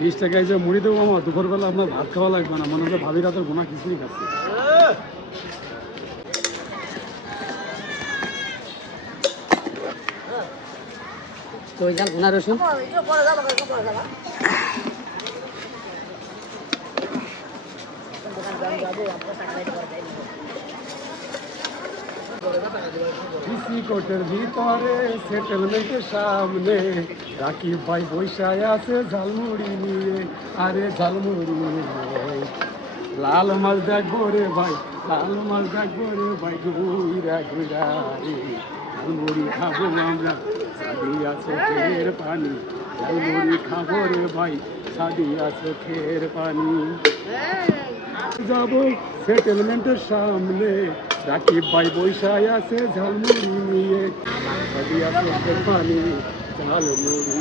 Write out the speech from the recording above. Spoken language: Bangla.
20 টাকায় যে মুড়ি দেবো মামা, দুপুরবেলা আপনার ভাত খাওয়া লাগবে না, মনে হচ্ছে ভাবি রাতের গোনা খিচুড়ি খাচ্ছে। তো ওই যান গোনা রসুন কোটের ভিতরে সেটেলমেন্টের সামনে রাকিব ভাই বৈশায় আছে ঝালমুড়ি নিয়ে, আরে ঝালমুড়ি নিয়ে। লাল মাছ দেখবো রে ভাই, লাল মাছ দেখবো রে ভাই, ঘুরা ঘুরা রে ঝালমুড়ি খাবো আমরা, সাদিয়া চোখের পানি, ঝালমুড়ি খাবো রে ভাই, সাদিয়া চোখের পানি। যাবো সেটেলমেন্টের সামনে রাকিব ভাই বৈশায় আছে ঝালমুড়ি নিয়ে, সাদিয়া চোখের পানি, ঝালমুড়ি।